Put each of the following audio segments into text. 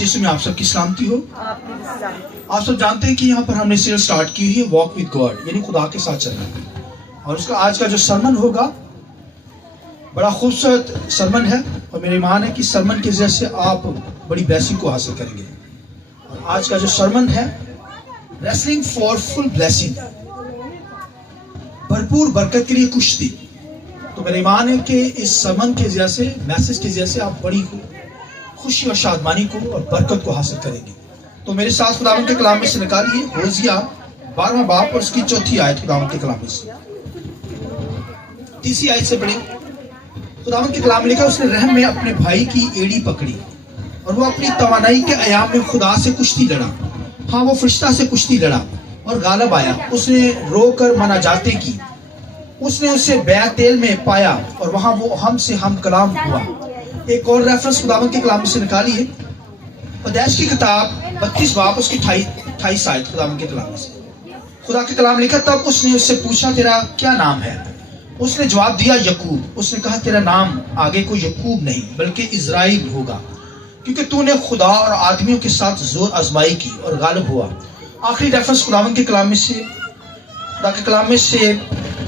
यीशु में आप सबकी सलामती हो। आप सब जानते हैं कि यहाँ पर हमने सीरीज स्टार्ट की है वॉक विद गॉड, यानी खुदा के साथ चलना। और उसका आज का जो सरमन होगा बड़ा खूबसूरत सरमन है, और मेरी ईमान है कि सरमन के जरिए से आप बड़ी ब्लेसिंग को हासिल करेंगे। और आज का जो सरमन है रेसलिंग फॉर फुल ब्लेसिंग, भरपूर बरकत के लिए कुश्ती। तो मेरी ईमान है कि इस सरमन के जरिए से, मैसेज के जरिए से आप बड़ी खुशी और शादमानी को और बरकत को हासिल करेंगे। तो मेरे साथ खुदावंद के कलाम में से निकालिए होजिया 12वां बाब और उसकी 4थी आयत खुदावंद के कलाम में से। 3री आयत से पढ़ें। खुदावंद के कलाम में लिखा, उसने रहम में अपने भाई की एड़ी पकड़ी और वो अपनी तवानाई के अयाम में खुदा से कुश्ती लड़ा। हाँ, वो फरिश्ता से कुश्ती लड़ा और गालब आया। उसने रोकर मनाजाते की, उसने उसे बैतेल में पाया और वहां वो हम से हम कलाम हुआ। एक और रेफरेंस खुदावंद के कलाम से निकाली है, पैदाइश की किताब 32 बाब उसकी 28 आयत खुदावंद के कलाम से। खुदा के कलाम लिखा, तब उसने उससे पूछा तेरा क्या नाम है? उसने जवाब दिया यकूब। उसने कहा तेरा नाम आगे को यकूब नहीं बल्कि इज़राइल होगा, क्योंकि तूने खुदा और आदमियों के साथ जोर आजमाई की और गालिब हुआ। आखिरी रेफरेंस खुदावंद के कलाम में से, खुदा के कलाम में से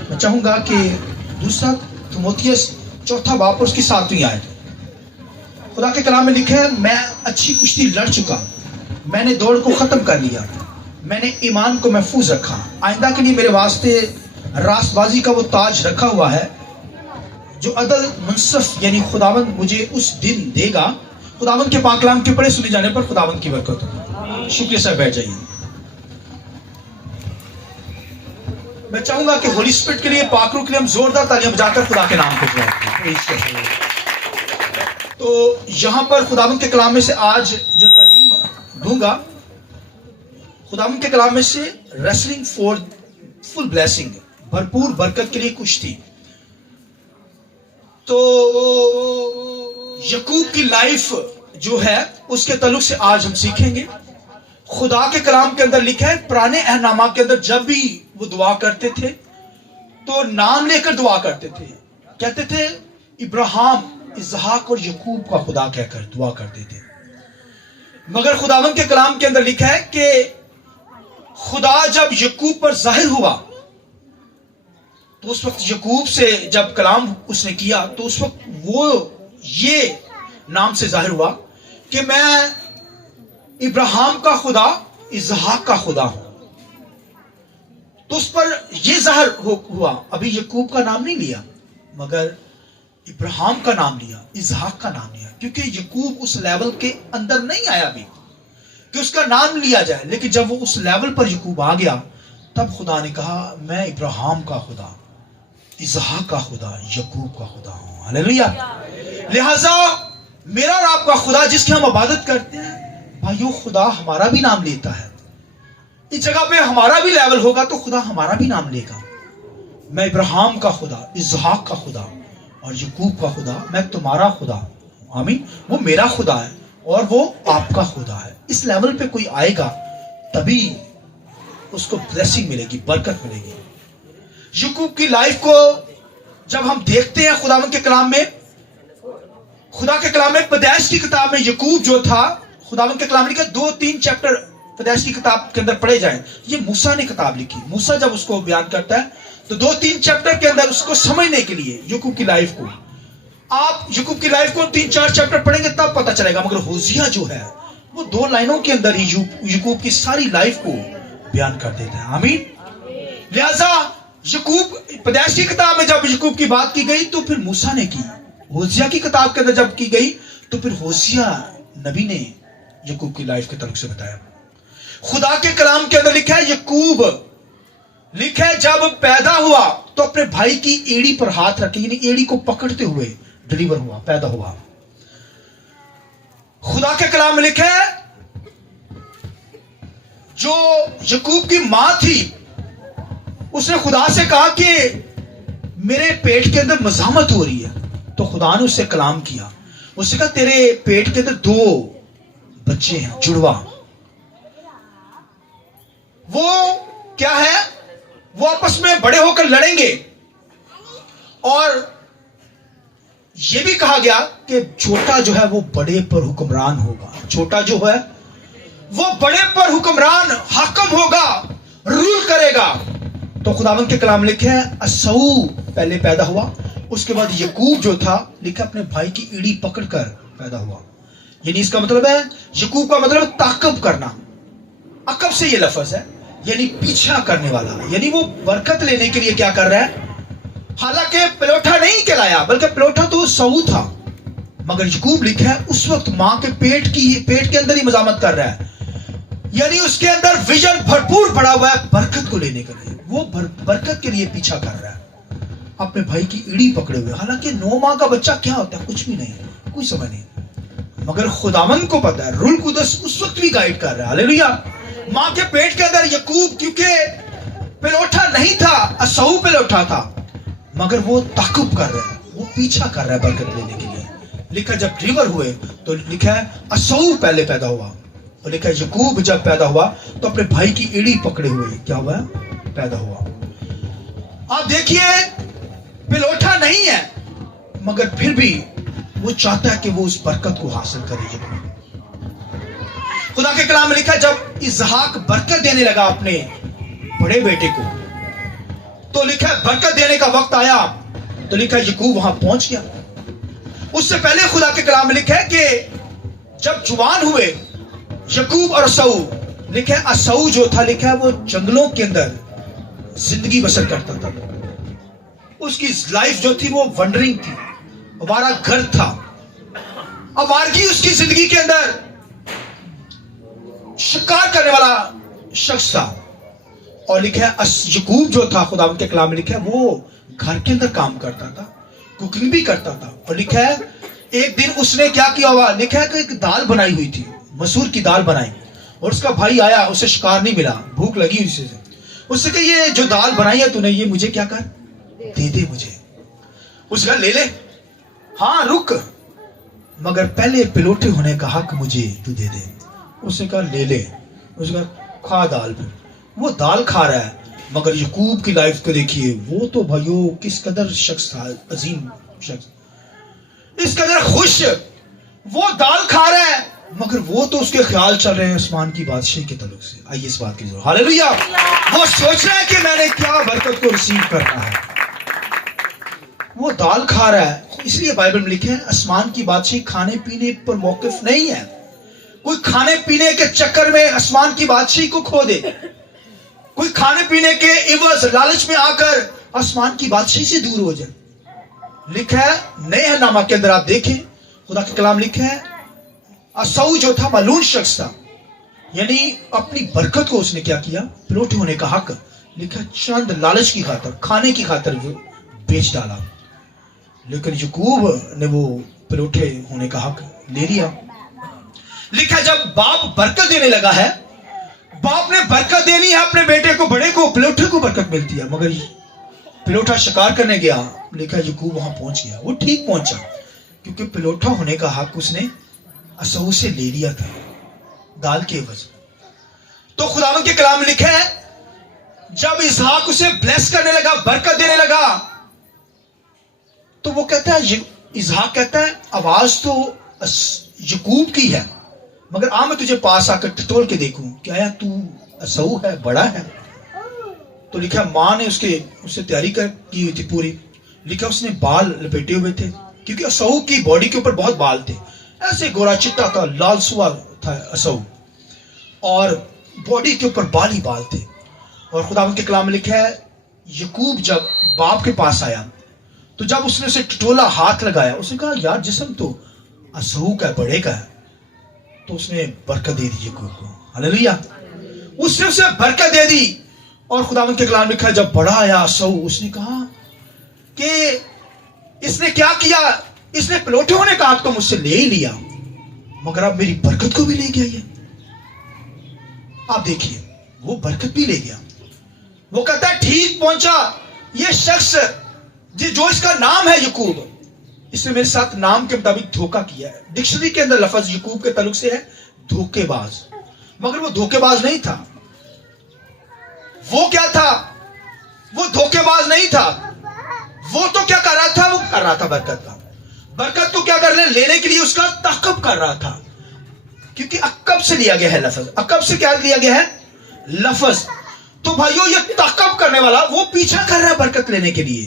मैं चाहूंगा कि 2 तीमुथियुस 4 बाब उसकी 7वीं आयत। खुदा के कलाम में लिखा है, मैं अच्छी कुश्ती लड़ चुका, मैंने दौड़ को खत्म कर लिया, मैंने ईमान को महफूज रखा। आइंदा के लिए मेरे वास्ते रास्तबाजी का वो ताज रखा हुआ है जो अदल मुनसफ यानी खुदावंद मुझे उस दिन देगा। खुदावंद के पाक कलाम के पढ़े सुने जाने पर खुदावंद की बरकत हो। शुक्रिया सर, बैठ जाइए। मैं चाहूंगा कि होली स्पिरिट के लिए, पाकरू के लिए हम जोरदार तालियां बजाकर खुदा के नाम को बुलाएं। तो यहां पर खुदावंद के कलाम में से आज जो तालीम दूंगा, खुदावंद के कलाम में से रेसलिंग फॉर फुल ब्लेसिंग, भरपूर बरकत के लिए कुश्ती। तो यकूब की लाइफ जो है उसके ताल्लुक से आज हम सीखेंगे। खुदा के कलाम के अंदर लिखा है, पुराने अहदनामा के अंदर जब भी वो दुआ करते थे तो नाम लेकर दुआ करते थे, कहते थे इब्राहिम, इसहाक और यकूब का खुदा कहकर दुआ करते थे। मगर खुदावंद के कलाम के अंदर लिखा है कि खुदा जब यकूब पर जाहिर हुआ तो उस वक्त यकूब से जब कलाम उसने किया तो उस वक्त वो ये नाम से जाहिर हुआ कि मैं इब्राहिम का खुदा, इसहाक का खुदा हूं। तो उस पर यह जाहिर हुआ। अभी यकूब का नाम नहीं लिया मगर इब्राहिम का नाम लिया, इसहाक का नाम लिया, क्योंकि यकूब उस लेवल के अंदर नहीं आया अभी कि उसका नाम लिया जाए। लेकिन जब वो उस लेवल पर यकूब आ गया तब खुदा ने कहा, मैं इब्राहिम का खुदा, इसहाक का खुदा, यकूब का खुदा हूं। हालेलुया। लिहाजा मेरा और आपका खुदा जिसकी हम इबादत करते हैं, भाइयों, खुदा हमारा भी नाम लेता है। इस जगह पे हमारा भी लेवल होगा तो खुदा हमारा भी नाम लेगा। मैं इब्राहिम का खुदा, इसहाक का खुदा और यकूब का खुदा, मैं तुम्हारा खुदा हूं। आमीन। वो मेरा खुदा है और वो आपका खुदा है। इस लेवल पे कोई आएगा तभी उसको ब्लेसिंग मिलेगी, बरकत मिलेगी। यकूब की लाइफ को जब हम देखते हैं खुदावंद के कलाम में, खुदा के कलाम में पैदाइश की किताब में यकूब जो था, खुदावंद के कलाम लिखा 2-3 चैप्टर पैदाइश की किताब के अंदर पढ़े जाएं। ये मूसा ने किताब लिखी। मूसा जब उसको बयान करता है तो 2-3 चैप्टर के अंदर उसको समझने के लिए यकूब की लाइफ को, आप यकूब की लाइफ को 3-4 चैप्टर पढ़ेंगे तब पता चलेगा। मगर होजिया जो है वो 2 लाइनों के अंदर ही यकूब की सारी लाइफ को बयान कर देता है। आमीन। लिहाजा यकूब पैदाइश की किताब में जब यकूब की बात की गई तो फिर मूसा ने की, होजिया की किताब के अंदर जब की गई तो फिर होजिया नबी ने यकूब की लाइफ के ताल्लुक से बताया। खुदा के कलाम के अंदर लिखा है, यकूब लिखा है जब पैदा हुआ तो अपने भाई की एड़ी पर हाथ रखे, यानी एड़ी को पकड़ते हुए डिलीवर हुआ, पैदा हुआ। खुदा के कलाम में लिखा है जो यकूब की मां थी उसने खुदा से कहा कि मेरे पेट के अंदर मजामत हो रही है। तो खुदा ने उससे कलाम किया, उससे कहा तेरे पेट के अंदर 2 बच्चे हैं, जुड़वा। वो क्या है, वो आपस में बड़े होकर लड़ेंगे। और यह भी कहा गया कि छोटा जो है वो बड़े पर हुक्मरान होगा। छोटा जो है वो बड़े पर हुक्मरान हाकम होगा, रूल करेगा। तो खुदावंद के कलाम लिखे है असऊ पहले पैदा हुआ, उसके बाद यकूब जो था लिखा अपने भाई की एड़ी पकड़कर पैदा हुआ। यानी इसका मतलब है यकूब का मतलब ताकब करना। अकब से ये लफ्ज है, यानी पीछा करने वाला, यानी वो बरकत लेने के लिए क्या कर रहा है। हालांकि पिलोठा नहीं कहलाया, बल्कि पिलोठा तो सऊ था, मगर यकूब लिखा है उस वक्त मां के पेट के अंदर ही मजामत कर रहा है, यानी उसके अंदर विजन भरपूर पड़ा हुआ है बरकत को लेने के लिए। वो बरकत के लिए पीछा कर रहा है, अपने भाई की एड़ी पकड़े हुए। हालांकि 9 माह का बच्चा क्या होता है कुछ भी नहीं, कोई समझ नहीं, मगर खुदावंद को पता है। रूल कुदस उस वक्त भी गाइड कर रहा है। हालेलुया। मां के पेट के अंदर यकूब क्योंकि पिलोठा नहीं था, असऊ पिलोठा था, मगर वो ताकुब कर रहा है, वो पीछा कर रहा है बरकत लेने के लिए। लिखा जब रिवर हुए तो लिखा है असऊ पहले पैदा हुआ, और लिखा है यकूब जब पैदा हुआ तो अपने भाई की एड़ी पकड़े हुए क्या हुआ, पैदा हुआ। आप देखिए पिलोठा नहीं है, मगर फिर भी वो चाहता है कि वो उस बरकत को हासिल करे। खुदा के कलाम में लिखा जब इसहाक बरकत देने लगा अपने बड़े बेटे को, तो लिखा बरकत देने का वक्त आया, तो लिखा यकूब वहां पहुंच गया। उससे पहले खुदा के कलाम में लिखा है कि जब जुबान हुए यकूब और असऊ, लिखा है असऊ जो था लिखा है वो जंगलों के अंदर जिंदगी बसर करता था। उसकी लाइफ जो थी वो वंडरिंग थी, हमारा घर था, अवारगी उसकी जिंदगी के अंदर शिकार करने वाला शख्स था। और लिखा है यकूब जो था खुदा के कलाम में लिखा है वो घर के अंदर काम करता था, कुकिंग भी करता था। और लिखा है एक दिन उसने क्या किया हुआ, लिखा है कि एक दाल बनाई हुई थी, मसूर की दाल बनाई, और उसका भाई आया, उसे शिकार नहीं मिला, भूख लगी उसे, उससे कहा ये जो दाल बनाई है तूने, ये मुझे क्या कर, दे दे मुझे। उसका ले ले, हाँ रुक, मगर पहले पिलोटे होने का हक मुझे तू दे दे। उसने कहा ले ले, उसका खा दाल। फिर वो दाल खा रहा है, मगर यकूब की लाइफ को देखिए, वो तो भाइयों किस कदर शख्स था, अजीम शख्स, इस कदर खुश, वो दाल खा रहा है, मगर वो तो उसके ख्याल चल रहे हैं आसमान की बादशाही के तल्लुक से। आइए इस बात की जरूरत, हालेलुया। वो सोच रहा है कि मैंने क्या बरकत को रिसीव करना है, वो दाल खा रहा है। इसलिए बाइबल में लिखे है आसमान की बादशाही खाने पीने पर मौकिफ नहीं है। कोई खाने पीने के चक्कर में आसमान की बादशाही को खो दे, कोई खाने पीने के इवज लालच में आकर आसमान की बादशाही से दूर हो जाए। लिखा है नए नामा के अंदर आप देखें, खुदा के कलाम लिखा है असऊ जो था मालून शख्स था, यानी अपनी बरकत को उसने क्या किया, पिलोटे होने का हक, लिखा चंद लालच की खातर, खाने की खातर वो बेच डाला। लेकिन यकूब ने वो पिलोटे होने का हक ले लिया। लिखा जब बाप बरकत देने लगा है, बाप ने बरकत देनी है अपने बेटे को, बड़े को, पिलोटे को बरकत मिलती है, मगर पिलोटा शिकार करने गया, लिखा यकूब वहां पहुंच गया। वो ठीक पहुंचा क्योंकि पिलोटा होने का हक उसने असऊ से ले लिया था दाल के एवज। तो खुदावंद के कलाम में लिखा है जब इसहाक उसे ब्लेस करने लगा, बरकत देने लगा, तो वो कहता है, इसहाक कहता है आवाज तो यकूब की है, मगर आ मैं तुझे पास आकर टटोल के देखूं, क्या तू असऊ है, बड़ा है। तो लिखा मां ने उससे तैयारी की हुई थी पूरी। लिखा उसने बाल लपेटे हुए थे, क्योंकि असऊ की बॉडी के ऊपर बहुत बाल थे, ऐसे गोरा चिट्टा था, लाल सुआ था असऊ, और बॉडी के ऊपर बाल ही बाल थे। और खुदावंद के कलाम में लिखा है यकूब जब बाप के पास आया, तो जब उसने उसे टटोला, हाथ लगाया, उसने कहा यार जिस्म तो असऊ का, बड़े का है। तो उसने बरकत दे दी यकूब को, हालेलुया। उसने उसे बरकत दे दी। और खुदावंद के कलाम में लिखा जब बड़ा आया असऊ, उसने कहा कि इसने क्या किया, इसने पिलोटे होने का हक तो मुझसे ले ही लिया, मगर अब मेरी बरकत को भी ले गया ये। आप देखिए वो बरकत भी ले गया। वो कहता है ठीक पहुंचा ये शख्स जो इसका नाम है यकूब, इसने मेरे साथ नाम के मुताबिक धोखा किया है। डिक्शनरी के अंदर लफ्ज यकूब के ताल्लुक से है धोखेबाज, मगर वो धोखेबाज नहीं था। वो क्या था, वो धोखेबाज नहीं था। वो तो क्या कर रहा था, वो कर रहा था बरकत का, बरकत को क्या करने लेने के लिए उसका ताकब कर रहा था। क्योंकि अक्कब से लिया गया है लफ्ज। अक्कब से क्या लिया गया है? लफ्ज। तो भाइयों ये तकब करने वाला वो पीछा कर रहा है बरकत लेने के लिए।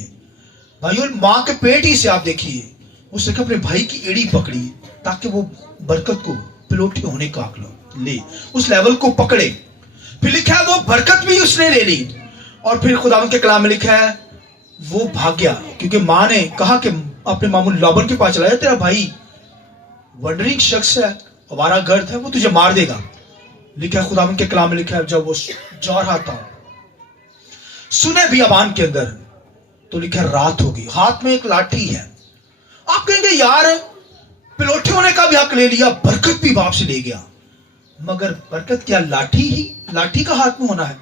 भाइयों मां के पेट ही से आप देखिए, उसने अपने भाई की एड़ी पकड़ी ताकि वो बरकत को पिलोटी होने का ले, उस लेवल को पकड़े। फिर लिखा है वो बरकत भी उसने ले ली। और फिर खुदावंद के कलाम में लिखा है वो भाग गया, क्योंकि मां ने कहा कि अपने मामू लाबान के पास चला जा, तेरा भाई वंडरिंग शख्स है, हमारा गर्द है, वो तुझे मार देगा। लिखा है खुदावंद के कलाम में लिखा है जब वो जा रहा था सुने बियाबान के अंदर, तो लिखा है रात होगी, हाथ में एक लाठी है। आप कहेंगे यार पिलोटी होने का भी हक ले लिया, बरकत भी बाप से ले गया, मगर बरकत क्या लाठी का हाथ में होना है?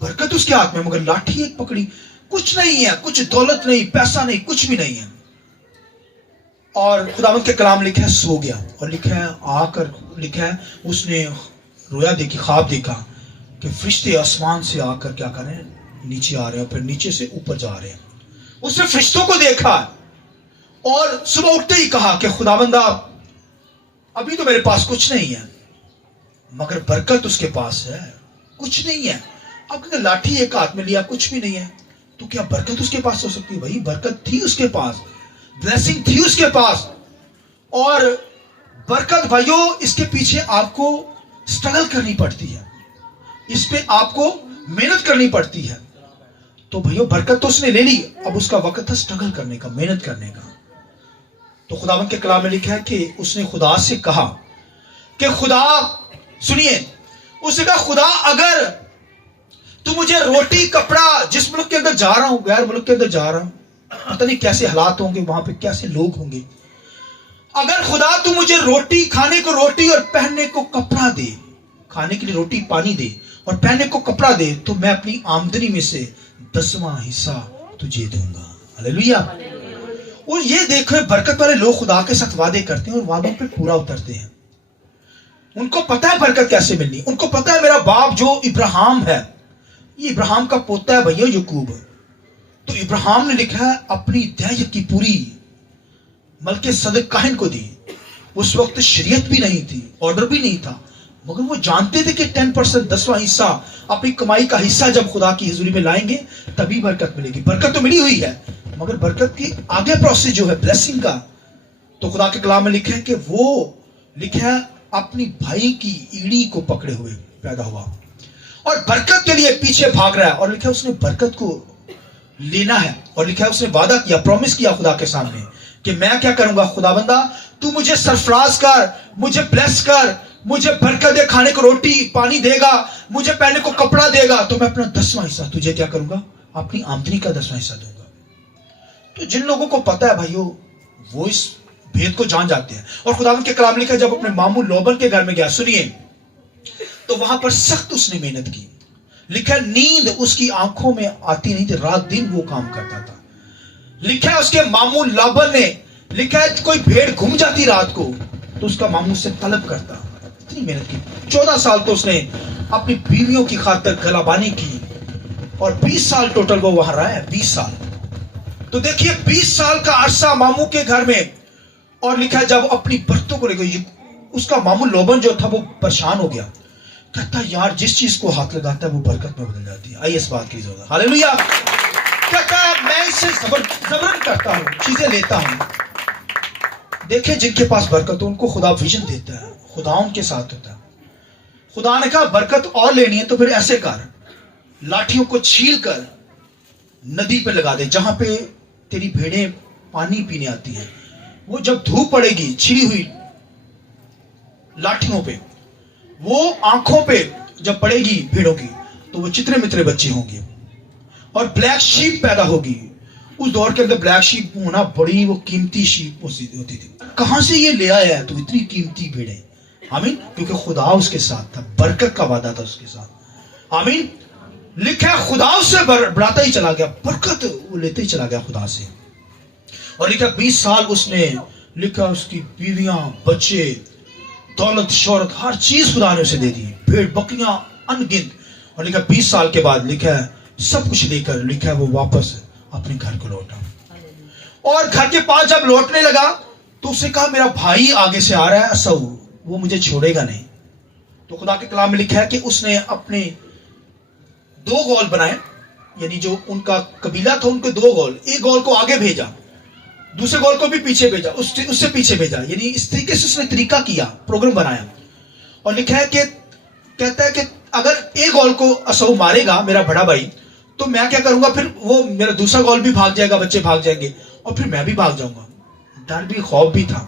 बरकत उसके हाथ में, मगर लाठी एक पकड़ी। कुछ नहीं है, कुछ दौलत नहीं, पैसा नहीं, कुछ भी नहीं है। और खुदावंद के कलाम लिखा है सो गया। और लिखा है आकर लिखा है उसने रोया देखी, ख्वाब देखा कि फरिश्ते आसमान से आकर क्या कर रहे हैं, नीचे आ रहे हैं, फिर नीचे से ऊपर जा रहे हैं। उसने फरिश्तों को देखा और सुबह उठते ही कहा कि खुदावंदा अभी तो मेरे पास कुछ नहीं है, मगर बरकत उसके पास है। कुछ नहीं है, अब कहते लाठी एक हाथ में लिया, कुछ भी नहीं है, तो क्या बरकत उसके पास हो सकती है? भाई बरकत थी उसके पास, ब्लेसिंग थी उसके पास। और बरकत भाइयों इसके पीछे आपको स्ट्रगल करनी पड़ती है, इस पे आपको मेहनत करनी पड़ती है। तो भाइयों बरकत तो उसने ले ली, अब उसका वक्त था स्ट्रगल करने का, मेहनत करने का। तो खुदावंद के कलाम में लिखा है कि उसने खुदा से कहा कि खुदा सुनिए, उसने कहा खुदा अगर तू मुझे रोटी कपड़ा, जिस मुल्क के अंदर जा रहा हूं, गैर मुल्क के अंदर जा रहा हूं, पता नहीं कैसे हालात होंगे वहां पे, कैसे लोग होंगे, अगर खुदा तू मुझे रोटी, खाने को रोटी और पहनने को कपड़ा दे, खाने के लिए रोटी पानी दे और पहनने को कपड़ा दे, तो मैं अपनी आमदनी में से 10वां हिस्सा तुझे दूंगा। हालेलुया। और ये देखो बरकत वाले लोग खुदा के साथ वादे करते हैं और वादों पे पूरा उतरते हैं। उनको पता है बरकत कैसे मिलनी, उनको पता है मेरा बाप जो इब्राहिम है, ये इब्राहिम का पोता है भैया याकूब। तो इब्राहिम ने लिखा है अपनी दया की पूरी मलके सदक काहिन को दी। उस वक्त शरीयत भी नहीं थी, ऑर्डर भी नहीं था, मगर वो जानते थे कि 10% 10वां हिस्सा अपनी कमाई का हिस्सा जब खुदा की हुजूरी में लाएंगे तभी बरकत मिलेगी। बरकत तो मिली हुई है, मगर बरकत की आगे प्रोसेस जो है ब्लेसिंग का, तो खुदा के कलाम में लिखा है कि वो लिखा है अपनी भाई की ईड़ी को पकड़े हुए पैदा हुआ और बरकत के लिए पीछे भाग रहा है। और लिखा है उसने बरकत को लेना है, और लिखा है उसने वादा किया, प्रॉमिस किया खुदा के सामने कि मैं क्या करूंगा खुदाबंदा, तू मुझे सरफराज कर, मुझे ब्लेस कर, मुझे बरकत दे, खाने को रोटी पानी देगा, मुझे पहनने को कपड़ा देगा, तो मैं अपना 10वां हिस्सा तुझे क्या करूंगा, अपनी आमदनी का 10वां हिस्सा दूंगा। तो जिन लोगों को पता है भाइयों वो इस भेद को जान जाते हैं। और खुदावंद के कलाम लिखा जब अपने मामू लोबन के घर में गया, सुनिए, तो वहां पर सख्त उसने मेहनत की। लिखा नींद उसकी आंखों में आती नहीं थी, रात दिन वो काम करता था। लिखा है उसके मामू लाबन ने, लिखा है कोई भेड़ घूम जाती रात को तो उसका मामू से तलब करता। इतनी मेहनत की, 14 साल तो उसने अपनी बीवियों की खातिर गलाबानी की और 20 साल टोटल वो वहां रहा है, 20 साल। तो देखिए 20 साल का अरसा मामू के घर में। और लिखा है जब अपनी बर्तों को लेकर उसका मामू लोबन जो था वो परेशान हो गया, कहता यार जिस चीज को हाथ लगाता है वो बरकत में बदल जाती है। आइए इस बात की जरूरत। हालेलुया। कहता मैं इससे जबरन करता हूं, चीजें लेता हूं। देखिए जिनके पास बरकत हो उनको खुदा विजन देता है, खुदा उनके साथ होता है। खुदा ने कहा बरकत और लेनी है तो फिर ऐसे कर, लाठियों को छील कर नदी पे लगा दे जहां पे तेरी भेड़ें पानी पीने आती है। वो जब धूप पड़ेगी छिड़ी हुई लाठियों पे, वो आंखों पे जब पड़ेगी भेड़ों की, तो वो चित्रे मित्रे बच्चे होंगे और ब्लैक शीप पैदा होगी। उस दौर के अंदर ब्लैक शीप होना बड़ी वो कीमती शीप होती थी। कहां से ये ले आया है तो इतनी कीमती भेड़ें? आमीन। क्योंकि खुदा उसके साथ था, बरकत का वादा था उसके साथ। आमीन। लिखा खुदा उससे बढ़ाता ही चला गया, बरकत वो लेते ही चला गया खुदा से। और लिखा 20 साल उसने, लिखा उसकी बीवियां बच्चे दौलत शौहरत हर चीज खुदा ने उसे दे दी, भेड़ बकरियां अनगिनत। और लिखा 20 साल के बाद लिखा है सब कुछ लेकर, लिखा है वो वापस अपने घर को लौटा। और घर के पास जब लौटने लगा तो उसने कहा मेरा भाई आगे से आ रहा है, असऊ वो मुझे छोड़ेगा नहीं। तो खुदा के कलाम में लिखा है कि उसने अपने 2 गौल बनाए, यानी जो उनका कबीला था उनके 2 गौल, एक गौल को आगे भेजा, दूसरे गौल को भी पीछे भेजा, उससे पीछे भेजा, यानी इस तरीके से उसने तरीका किया, प्रोग्राम बनाया। और लिखा है कि कहता है कि अगर एक गौल को असौ मारेगा मेरा बड़ा भाई, तो मैं क्या करूंगा, फिर वो मेरा दूसरा गौल भी भाग जाएगा, बच्चे भाग जाएंगे और फिर मैं भी भाग जाऊंगा। डर भी खौफ भी था।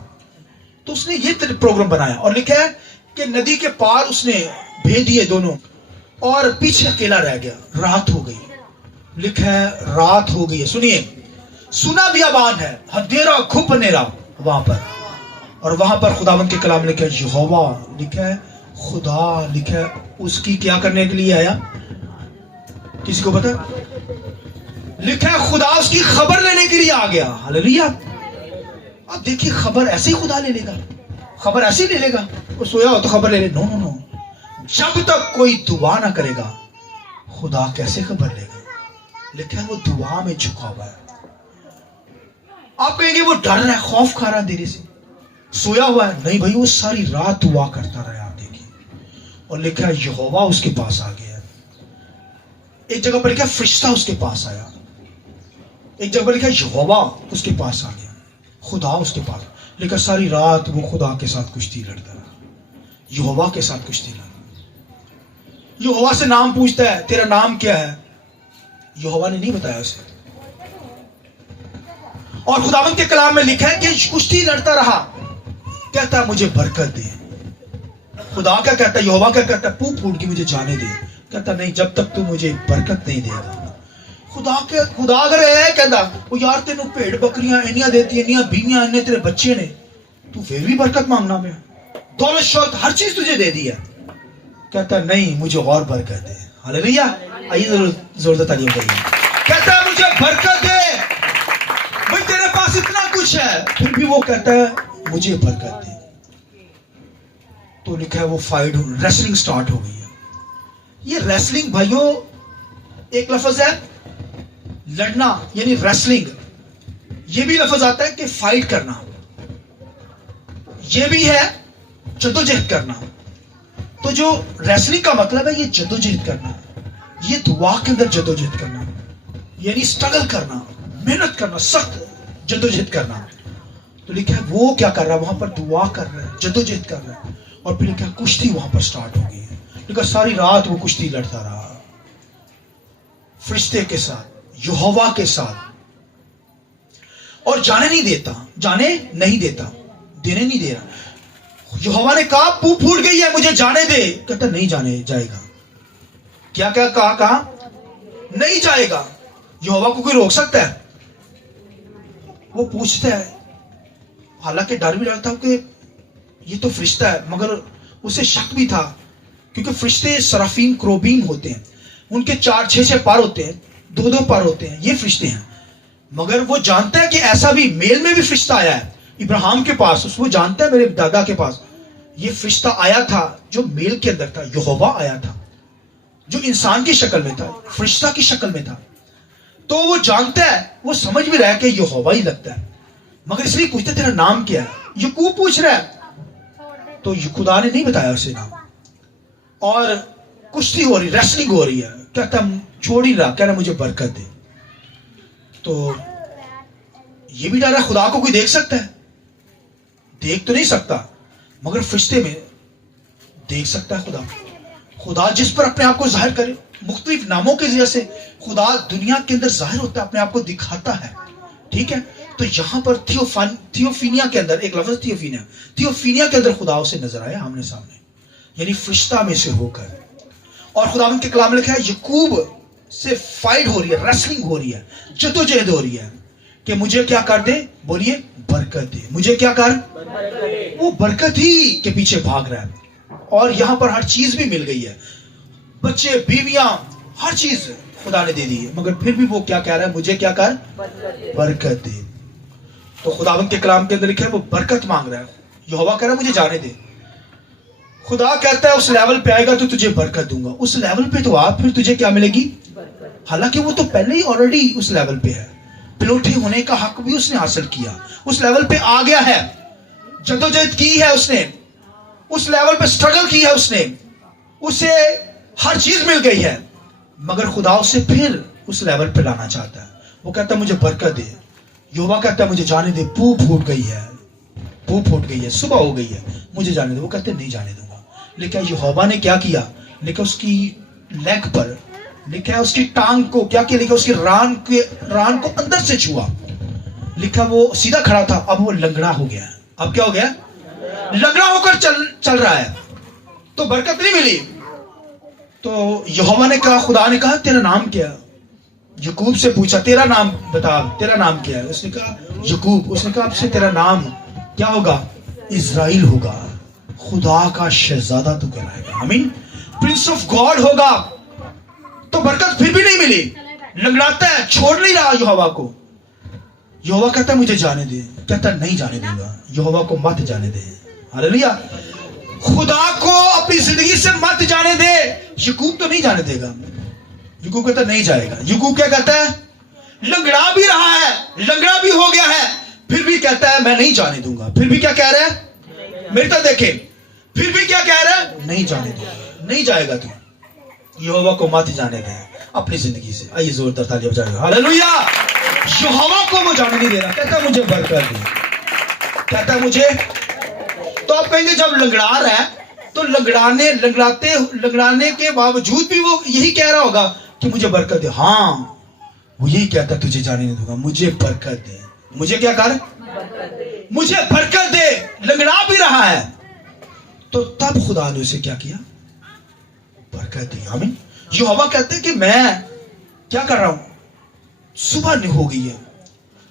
तो उसने ये प्रोग्राम बनाया और लिखा है कि नदी के पार उसने भेज दिए दोनों और पीछे अकेला रह गया। रात हो गई, लिखा है रात हो गई है। सुनिए, सुना बियाबान है, अंधेरा खूब अंधेरा वहां पर, और वहां पर खुदावंद के कलाम लिखा है यहोवा, लिखा है खुदा, लिखा है उसकी क्या करने के लिए आया, किसी को पता? लिखा है खुदा उसकी खबर लेने के लिए आ गया। हालेलुया। अब देखिए, खबर ऐसे ही खुदा ले लेगा? खबर ऐसे ही ले लेगा? वो सोया हो तो खबर ले ले? नो नो नो, जब तक कोई दुआ ना करेगा खुदा कैसे खबर लेगा? लिखा है वो दुआ में झुका हुआ है। आप कहेंगे वो डर रहा है, खौफ खा रहा है देरी से, सोया हुआ है। नहीं भाई, वो सारी रात दुआ करता रहा। आप देखिए, और लिखा है यहोवा उसके पास आ गया। एक जगह पर लिखा है फरिश्ता उसके पास आया, एक जगह पर लिखा है यहोवा उसके पास आ गया, खुदा उसके पास। लिखा सारी रात वो खुदा के साथ कुश्ती लड़ता रहा, यहोवा के साथ कुश्ती लड़ा। यहोवा से नाम पूछता है, तेरा नाम क्या है? यहोवा ने नहीं बताया उसे। और खुदावंद के कलाम में लिखा है कि कुश्ती लड़ता रहा, कहता मुझे बरकत दे। खुदा क्या कहता है, यहोवा क्या कहता है? फूट फूट के मुझे जाने दे। कहता नहीं, जब तक तू मुझे बरकत नहीं देगा। खुदा अगर है कहता, वो यार तेन भेड़ बकरियां इन्नियां देती, इन्नियां बीवियां, इन्ने तेरे बच्चे ने, तू फिर भी बरकत मांगना पे? दौलत शौकत हर चीज तुझे दे दी है। कहता नहीं, मुझे और बरकत दे। हालेलुया। आइए जोरदार तालियां करिए। कहता है मुझे बरकत दे, भाई तेरे पास इतना कुछ है, फिर भी वो कहता है मुझे बरकत दे। तो लिखा है वो फाइट, रेसलिंग स्टार्ट हो गई है। ये रेसलिंग भाइयों, एक लफ्ज है लड़ना, यानी रेसलिंग। ये भी लफ्ज आता है कि फाइट करना, ये भी है जद्दोजहद करना। तो जो रेसलिंग का मतलब है, ये जद्दोजहद करना, ये दुआ के अंदर जद्दोजहद करना, यानी स्ट्रगल करना, मेहनत करना, सख्त जद्दोजहद करना। तो लिखा है वो क्या कर रहा है, वहां पर दुआ कर रहा है, जद्दोजहद कर रहा है। और फिर लिखा कुश्ती वहां पर स्टार्ट हो गई है। लिखा सारी रात वो कुश्ती लड़ता रहा, फरिश्ते के साथ, यहोवा के साथ, और जाने नहीं देता, देने नहीं दे रहा। यहोवा ने कहा पूछ फूट गई है, मुझे जाने दे। कहता नहीं जाने जाएगा। क्या क्या कहा? नहीं जाएगा। यहोवा को कोई रोक सकता है? वो पूछता है, हालांकि डर भी लगता है कि ये तो फरिश्ता है, मगर उसे शक भी था, क्योंकि फरिश्ते सराफीम क्रोबीम होते हैं, उनके 4-6 पर होते हैं, 2 पर होते हैं, ये फरिश्ते हैं। मगर वो जानता है कि ऐसा भी मेल में भी फरिश्ता आया है इब्राहिम के पास, वो जानता है मेरे दादा के पास ये फरिश्ता आया था जो मेल के अंदर था, यहोवा आया था जो इंसान की शक्ल में था, फरिश्ता की शक्ल में था। तो वो जानता है, वो समझ भी रहा है कि यहोवा ही लगता है, मगर इसलिए पूछते तेरा नाम क्या है? यकूब पूछ रहा है। तो खुदा ने नहीं बताया उसे नाम, और कुश्ती हो रही, रेसलिंग हो रही है। कहता छोड़ ही रहा, कह रहा मुझे बरकत दे। तो ये भी डर है, खुदा को कोई देख सकता है? देख तो नहीं सकता, मगर फरिश्ते में देख सकता है खुदा जिस पर अपने आप को जाहिर करे, मुख्तलिफ नामों के जरिए से खुदा दुनिया के अंदर जाहिर होता है, अपने आप को दिखाता है। ठीक है, तो यहां पर थियोफीनिया के अंदर एक लफ्ज थियोफीनिया के अंदर खुदा उसे नजर आया आमने सामने, यानी फरिश्ता में से होकर। और खुदावंद के कलाम में लिखा है यकूब से फाइट हो रही है, रेसलिंग हो रही है, जद्दोजहद हो रही है कि मुझे क्या कर दे, बोलिए बरकत दे, मुझे क्या कर, वो बरकत ही के पीछे भाग रहा है। और यहां पर हर चीज भी मिल गई है, बच्चे, बीवियां, हर चीज खुदा ने दे दी है, मगर फिर भी वो क्या कह रहा है, मुझे क्या कर, बरकत दे। तो खुदावंद के कलाम के अंदर लिखा है वो बरकत मांग रहा है, यहोवा कह रहा है मुझे जाने दे। खुदा कहता है उस लेवल पे आएगा तो तुझे बरकत दूंगा, उस लेवल पे तो आ, फिर तुझे क्या मिलेगी? हालांकि वो तो पहले ही ऑलरेडी उस लेवल पे है, पिलोठी होने का हक भी उसने हासिल किया, उस लेवल पे आ गया है, जद्दोजहद की है उसने, उस लेवल पे स्ट्रगल की है उसने, उसे हर चीज मिल गई है, मगर खुदा उसे फिर उस लेवल पे लाना चाहता है। वो कहता है मुझे बरकत दे। यहोवा कहता है मुझे जाने दे, पू फूट गई है, पू फूट गई है, सुबह हो गई है, मुझे जाने दे। वो कहते नहीं जाने दूंगा। लेकिन यहोवा ने क्या किया, लिखा उसकी लेग पर, लिखा है उसकी टांग को क्या किया, लिखा उसकी रान को अंदर से छुआ। लिखा वो सीधा खड़ा था, अब वो लंगड़ा हो गया। अब क्या हो गया, लंगड़ा होकर चल रहा है। तो बरकत नहीं मिली। तो यहोवा ने कहा, खुदा ने कहा तेरा नाम क्या? यकूब से पूछा तेरा नाम बता, तेरा नाम क्या है? उसने कहा यकूब। उसने कहा अब से तेरा नाम क्या होगा? इज़राइल होगा, खुदा का शहजादा तू कहलाएगा। आमीन, प्रिंस ऑफ गॉड होगा। तो बरकत फिर भी नहीं मिली, लंगड़ाता है, छोड़ नहीं रहा यहोवा को। यहोवा कहता है मुझे जाने दे, कहता नहीं जाने दूंगा। यहोवा को मत जाने दे। हालेलुया। खुदा को अपनी जिंदगी से मत जाने दे। यकूब तो नहीं जाने देगा। यकूब कहता नहीं जाएगा। यकूब क्या कहता है, लंगड़ा भी रहा है, लंगड़ा भी हो गया है, फिर भी कहता है मैं नहीं जाने दूंगा। फिर भी क्या कह रहा है, मेरे तो देखे, फिर भी क्या कह रहा है, नहीं जाने दूंगा, नहीं जाएगा तू। यहोवा को मत जाने दे अपनी जिंदगी से। आइए जोरदार ताली बजाइए। हालेलुया। यहोवा को वो जाने नहीं दे रहा, कहता मुझे बरकत दे, कहता मुझे। तो आप कहेंगे जब लंगड़ा रहा है तो लंगड़ाने के बावजूद भी वो यही कह रहा होगा कि मुझे बरकत दे। हाँ, वो यही कहता तुझे जाने नहीं दूंगा, मुझे बरकत दे। मुझे क्या कर, मुझे बरकत दे। लंगड़ा भी रहा है। तो तब खुदा ने उसे क्या किया, बरकत दी। आमीन। यहोवा कहते हैं कि मैं क्या कर रहा हूं, सुबह नहीं हो गई है,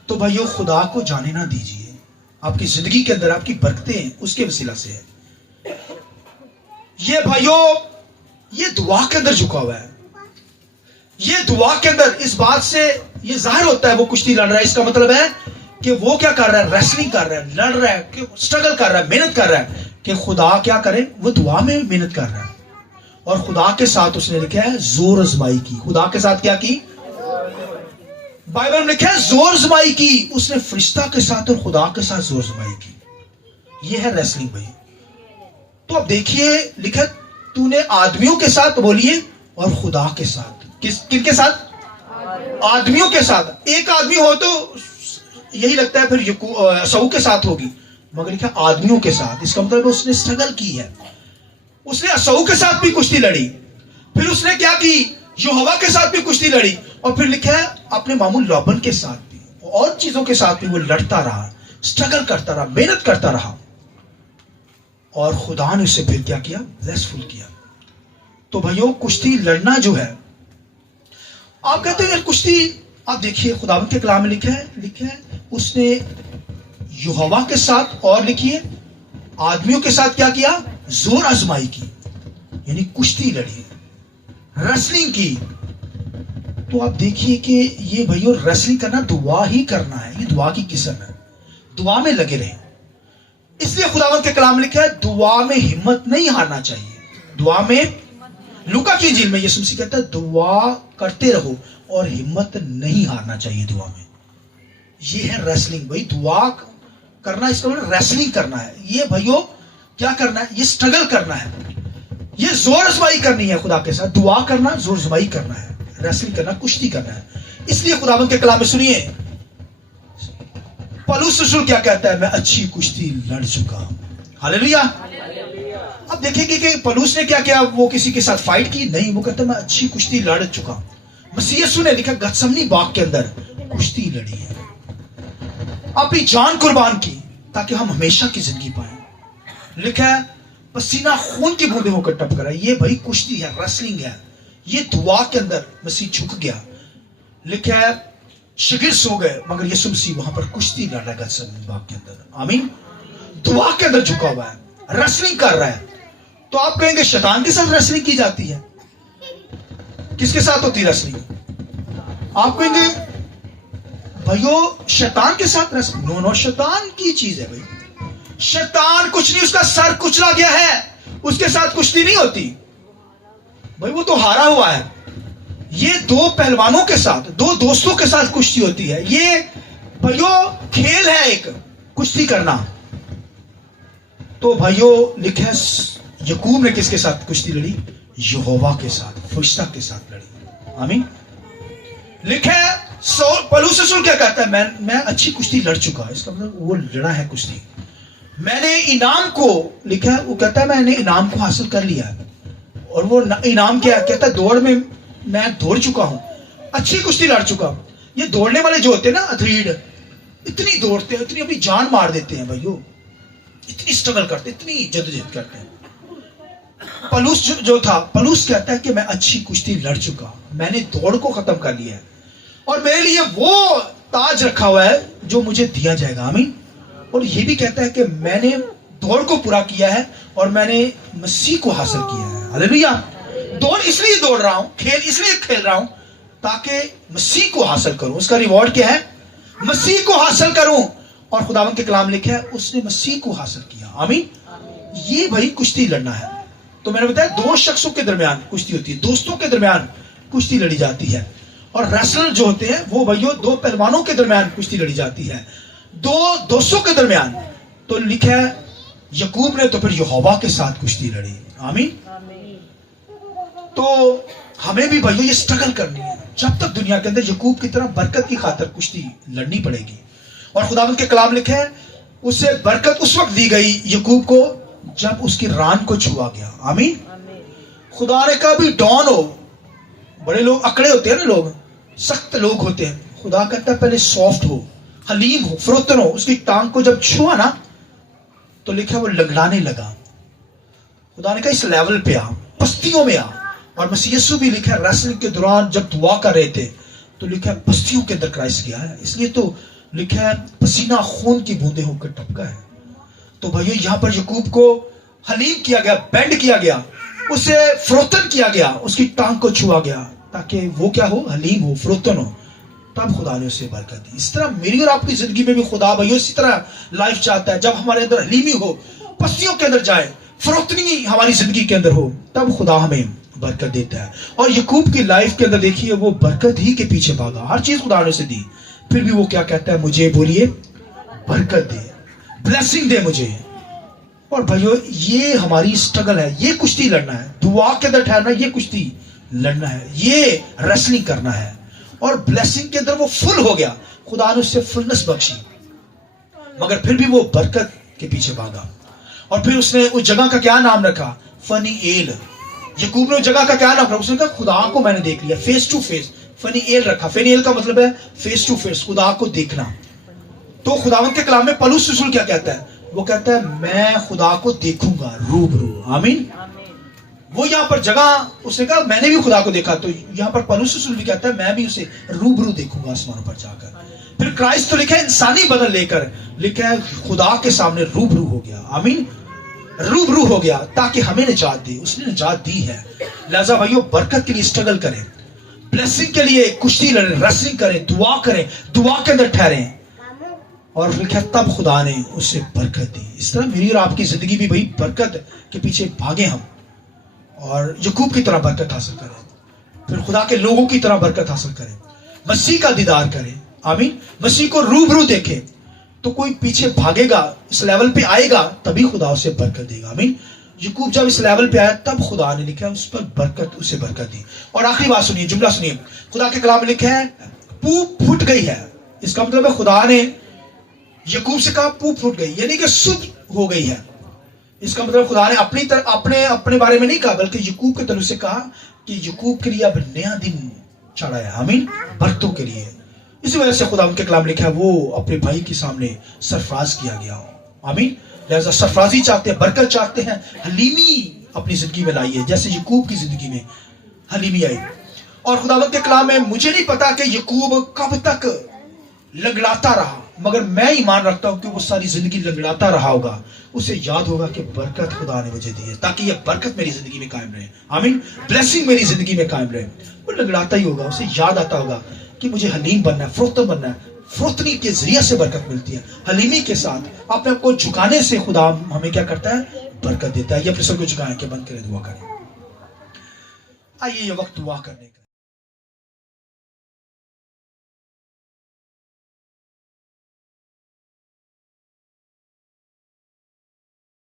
तो भाइयों खुदा को जाने ना दीजिए। आपकी जिंदगी के अंदर आपकी बरकतें उसके वसीला से है। ये भाइयों, ये दुआ के अंदर झुका हुआ है। ये दुआ के अंदर इस बात से ये जाहिर होता है वो कुश्ती लड़ रहा है। इसका मतलब है कि वो क्या कर रहा है, रेसलिंग कर रहा है, लड़ रहा है, कि स्ट्रगल कर रहा है, मेहनत कर रहा है कि खुदा क्या करे, वो दुआ में मेहनत कर रहा है। और खुदा के साथ उसने लिखा है जोर आजमाई की। खुदा के साथ क्या की, बाइबल में लिखा है जोर आजमाई की। उसने फरिश्ता के साथ और खुदा के साथ जोर आजमाई की। ये है रेसलिंग भाई। तो अब देखिए लिखा, तूने आदमियों के साथ बोलिए और खुदा के साथ। किनके साथ? आदमियों के साथ। एक आदमी हो तो यही लगता है फिर सऊ के साथ होगी, मगर लिखा आदमियों के साथ। इसका मतलब उसने स्ट्रगल की है। उसने असऊ के साथ भी कुश्ती लड़ी, फिर उसने क्या की, यहोवा के साथ भी कुश्ती लड़ी, और फिर लिखा है अपने मामू लाबान के साथ भी और चीजों के साथ भी वो लड़ता रहा, स्ट्रगल करता रहा, मेहनत करता रहा। और खुदा ने उसे फिर क्या किया, ब्लेसफुल किया। तो भाइयों कुश्ती लड़ना जो है, आप कहते हैं कुश्ती, आप देखिए खुदावन के कलाम में लिखा है उसने यहोवा के साथ और लिखिए आदमियों के साथ क्या किया, जोर आजमाई की, यानी कुश्ती लड़ी, रेसलिंग की। तो आप देखिए कि ये भाइयों रेसलिंग करना दुआ ही करना है। ये दुआ की किस्म है, दुआ में लगे रहे। इसलिए खुदावंत के कलाम में लिखा है दुआ में हिम्मत नहीं हारना चाहिए। दुआ में, लूका की इंजील में यीशु मसीह कहता है दुआ करते रहो और हिम्मत नहीं हारना चाहिए दुआ में। ये है रेसलिंग भाई, दुआ करना, इसका मतलब रेसलिंग करना है। ये भाइयों क्या करना है, ये स्ट्रगल करना है, ये जोर आजमाई करनी है खुदा के साथ। दुआ करना, जोर आजमाई करना है, रेसलिंग करना, कुश्ती करना है। इसलिए खुदावंत के कलाम में सुनिए पौलुस रसूल क्या कहता है, मैं अच्छी कुश्ती लड़ चुका हूं। हालेलुया। अब देखेंगे कि पौलुस ने क्या किया, वो किसी के साथ फाइट की नहीं, वो कहता है मैं अच्छी कुश्ती लड़ चुका हूं। मसीह यीशु ने लिखा गतसमनी बाग के अंदर कुश्ती लड़ी है, अपनी जान कुर्बान की ताकि हम हमेशा की जिंदगी पाए। लिखा है पसीना खून की बूंदे होकर टपक रहा है। ये भाई कुश्ती है, रेसलिंग है। ये दुआ के अंदर मसीह झुक गया। लिखा है शिगिर सो गए मगर यीशु मसीह वहां पर कुश्ती लड़ रहा है गतसमनी बाग के अंदर। आमीन। दुआ के अंदर झुका हुआ है, रेसलिंग कर रहा है। तो आप कहेंगे शैतान के साथ रेसलिंग की जाती है, किसके साथ होती है रेसलिंग? आप कहेंगे भाइयों शैतान के साथ रेसलिंग। नो नो, शैतान की चीज है भाई। शैतान कुछ नहीं, उसका सर कुचला गया है, उसके साथ कुश्ती नहीं होती भाई, वो तो हारा हुआ है। ये दो पहलवानों के साथ, दो दोस्तों के साथ कुश्ती होती है। ये भाइयों खेल है एक, कुश्ती करना। تو بھائیوں لکھا ہے یعقوب نے کس کے ساتھ کشتی لڑی؟ یہوہ کے ساتھ، فرشتہ کے ساتھ لڑی. آمین. لکھا ہے پولس رسول کیا کہتا ہے؟ میں اچھی کشتی لڑ چکا. اس کا مطلب وہ لڑا ہے کشتی. میں نے انعام کو، لکھا ہے وہ کہتا ہے میں نے انعام کو حاصل کر لیا ہے. اور وہ انعام کیا کہتا ہے؟ دوڑ میں میں دوڑ چکا ہوں، اچھی کشتی لڑ چکا ہوں. یہ دوڑنے والے جو ہوتے ہیں نا ایتھلیٹ، اتنی دوڑتے ہیں، اتنی اپنی جان مار دیتے ہیں بھائیو، اتنی اسٹرگل کرتے، اتنی جدوجہد کرتے ہیں. پولس جو تھا، پولس کہتا ہے کہ میں اچھی کشتی لڑ چکا، میں نے دوڑ کو ختم کر لیا ہے، اور میرے لیے وہ تاج رکھا ہوا ہے جو مجھے دیا جائے گا. آمین. اور یہ بھی کہتا ہے کہ میں نے دوڑ کو پورا کیا ہے اور میں نے مسیح کو حاصل کیا ہے. ہاللیلویا. دوڑ اس لیے دوڑ رہا ہوں، کھیل اس لیے کھیل رہا ہوں تاکہ مسیح کو حاصل کروں. اس کا ریوارڈ کیا ہے؟ مسیح کو حاصل کروں. اور خداوند کے کلام لکھا ہے اس نے مسیح کو حاصل کیا. آمین. یہ بھائی کشتی لڑنا ہے. تو میں نے بتایا دو شخصوں کے درمیان کشتی ہوتی ہے، دوستوں کے درمیان کشتی لڑی جاتی ہے. اور ریسلر جو ہوتے ہیں وہ بھائیو دو پہلوانوں کے درمیان کشتی لڑی جاتی ہے، دو دوستوں کے درمیان. تو لکھا ہے یعقوب نے تو پھر یہوہ کے ساتھ کشتی لڑی. آمین. تو ہمیں بھی بھائیو یہ سٹرگل کرنی ہے جب تک دنیا کے اندر یعقوب کی طرح برکت کی خاطر کشتی لڑنی پڑے گی. اور خداوند کے کلام لکھا ہے اسے برکت اس وقت دی گئی یعقوب کو جب اس کی ران کو چھوا گیا. آمین. خدا نے کہا بھی ڈان ہو، بڑے لوگ اکڑے ہوتے ہیں نا، لوگ سخت لوگ ہوتے ہیں. خدا کہتا ہے پہلے سافٹ ہو، حلیم ہو، فروتن ہو. اس کی ٹانگ کو جب چھوا نا تو لکھا وہ لنگڑانے لگا. خدا نے کہا اس لیول پہ آ، پستیوں میں آ. اور مسیح یسوع بھی لکھا ہے ریسلنگ کے دوران جب دعا کر رہے تھے تو لکھا ہے پستیوں کے اندر کرائسٹ گیا ہے. اس لیے تو لکھا ہے پسینہ خون کی بوندیں ہو کر ٹپکا ہے. تو بھائیو یہاں پر یعقوب کو حلیم کیا گیا، بینڈ کیا گیا، اسے فروتن کیا گیا، اس کی ٹانگ کو چھوا گیا تاکہ وہ کیا ہو؟ حلیم ہو، فروتن ہو. تب خدا نے اسے برکت دی. اس طرح میری اور آپ کی زندگی میں بھی خدا بھائیو اسی طرح لائف چاہتا ہے. جب ہمارے اندر حلیمی ہو، پستیوں کے اندر جائے، فروتنی ہماری زندگی کے اندر ہو، تب خدا ہمیں برکت دیتا ہے. اور یعقوب کی لائف کے اندر دیکھیے وہ برکت ہی کے پیچھے بھاگا. ہر چیز خدا نے اسے دی، پھر بھی وہ کیا کہتا ہے؟ مجھے بولیے برکت دے، بلیسنگ دے مجھے. اور بھائیو یہ ہماری سٹرگل ہے، یہ کشتی لڑنا ہے. دعا کے اندر ٹھہرنا، یہ کشتی لڑنا ہے، یہ ریسلنگ کرنا ہے. اور بلیسنگ کے اندر وہ فل ہو گیا، خدا نے اس سے فلنس بخشی، مگر پھر بھی وہ برکت کے پیچھے بھاگا. اور پھر اس نے اس جگہ کا کیا نام رکھا؟ فنی ایل. یعقوب نے اس جگہ کا کیا نام رکھا؟ اس نے کہا خدا کو میں نے دیکھ لیا، فیس ٹو فیس. فنی ایل رکھا. فنی ایل کا مطلب ہے فیس ٹو فیس، خدا کو دیکھنا. تو خداوند کے کلام میں پولس رسول کیا کہتا ہے؟ وہ کہتا ہے میں خدا کو دیکھوں گا روبرو. آمین. وہ یہاں پر جگہ اس نے کہا میں نے بھی خدا کو دیکھا، تو یہاں پر پولس رسول بھی کہتا ہے میں بھی اسے روبرو دیکھوں گا آسمانوں پر جا کر. پھر کرائسٹ تو لکھا ہے انسانی بدن لے کر، لکھا ہے خدا کے سامنے روبرو ہو گیا. آمین. روبرو ہو گیا تاکہ ہمیں نجات دے. اس نے نجات دی ہے. لہذا بھائیو برکت کے لیے اسٹرگل کریں، بلیسنگ کے لیے کشتی لڑیں، ریسلنگ کریں، دعا کریں، دعا کے اندر ٹھہریں. اور لکھا تب خدا نے اسے برکت دی. اس طرح میری اور آپ کی زندگی بھی بھائی برکت کے پیچھے بھاگیں ہم، اور یعقوب کی طرح برکت حاصل کریں، پھر خدا کے لوگوں کی طرح برکت حاصل کریں، مسیح کا دیدار کریں. آمین. مسیح کو روبرو دیکھیں تو کوئی پیچھے بھاگے گا، اس لیول پہ آئے گا تبھی خدا اسے برکت دے گا. آمین. یعقوب جب اس لیول پہ آیا تب خدا نے لکھا اس پر برکت، اسے برکت دی. اور آخری بات سنیے، جملہ سنیے. خدا کے کلام میں لکھا ہے پو پھٹ گئی ہے. اس کا مطلب ہے خدا نے یعقوب سے کہا پو پھٹ گئی، یعنی کہ صبح ہو گئی ہے. اس کا مطلب خدا نے اپنے بارے میں نہیں کہا، بلکہ یعقوب کے طرف سے کہا کہ یعقوب کے لیے اب نیا دن چڑھا ہے. آمین. برکتوں کے لیے. اسی وجہ سے خدا ان کے کلام لکھا ہے وہ اپنے بھائی کے سامنے سرفراز کیا گیا. آمین. لہذا سرفرازی چاہتے ہیں، برکت چاہتے ہیں، حلیمی اپنی زندگی میں لائیے جیسے یعقوب کی زندگی میں حلیمی آئی. اور خداوند کے کلام میں مجھے نہیں پتا کہ یعقوب کب تک لنگڑاتا رہا، مگر میں ایمان رکھتا ہوں کہ وہ ساری زندگی لنگڑاتا رہا ہوگا. اسے یاد ہوگا کہ برکت خدا نے مجھے دی ہے تاکہ یہ برکت میری زندگی میں قائم رہے. آمین. بلیسنگ میری زندگی میں قائم رہے. وہ لنگڑاتا ہی ہوگا، اسے یاد آتا ہوگا کہ مجھے حلیم بننا ہے، فروتن بننا ہے. فروتنی کے ذریعے سے برکت ملتی ہے. حلیمی کے ساتھ اپنے آپ کو جھکانے سے خدا ہمیں کیا کرتا ہے؟ برکت دیتا ہے. یہ اپنے سر کو جھکائیں کہ بند کریں، دعا کریں. آئیے یہ وقت دعا کرنے کا.